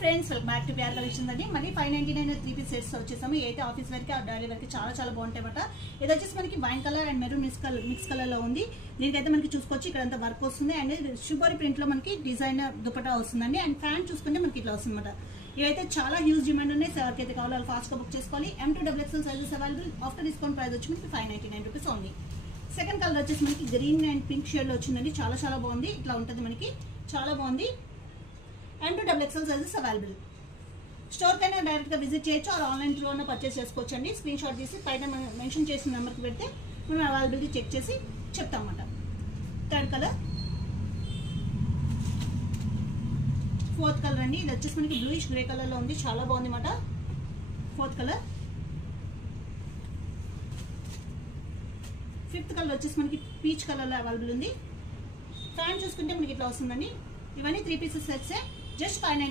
Friends welcome back to Pyaar collection అండి. మళ్ళీ 599 3 piece sets వచ్చేసాము. ఏదైతే ఆఫీస్ వరకు ఆ డైలీ వరకు చాలా బాగుంటాయి అన్నమాట. ఇది వచ్చేసి మనకి wine colour and maroon mix colour లో ఉంది. దీనికైతే మనకి చూసుకోవచ్చు ఇక్కడ అంతా వర్క్ వస్తుంది అండ్ షుగర్ ప్రింట్ లో మనకి డిజైనర్ దుపట్టా వస్తుందండి. అండ్ ఫ్యాంట్ చూసుకుంటే మనకి ఇట్లా వస్తుంది అనమాట. ఇవైతే చాలా హ్యూజ్ డిమాండ్ ఉన్నాయి. ఎవరికైతే కావాలో వాళ్ళు ఫాస్ట్ గా బుక్ చేసుకోవాలి. M2XXL sizes available. After discount price వచ్చి మనకి 599 రూపీస్ ఓన్లీ. సెకండ్ కలర్ వచ్చేసి మనకి గ్రీన్ అండ్ పింక్ షేడ్ లో వచ్చిందండి. చాలా బాగుంది. ఇట్లా ఉంటుంది మనకి, చాలా బాగుంది. M2XXL sizes available. స్టోర్ కైనా డైరెక్ట్ గా విజిట్ చేయొచ్చు ఆర్ ఆన్లైన్ త్రూ అయినా పర్చేస్ చేసుకోవచ్చు అండి. స్క్రీన్ షాట్ తీసి పైన మెన్షన్ చేసిన నెంబర్కి పెడితే మనం అవైలబిలిటీ చెక్ చేసి చెప్తాం అన్నమాట. థర్డ్ కలర్, ఫోర్త్ కలర్ అండి. ఇది వచ్చేసి మనకి బ్లూయిష్ గ్రే కలర్ లో ఉంది. చాలా బాగుంది అన్నమాట. Fourth colour. ఫిఫ్త్ కలర్ వచ్చేసి మనకి పీచ్ కలర్ లో అవైలబుల్ ఉంది. ఫ్యాన్ చూసుకుంటే మనకి ఇట్లా వస్తుందండి. ఇవన్నీ 3 పీసెస్ సెట్సే. జస్ట్ 599.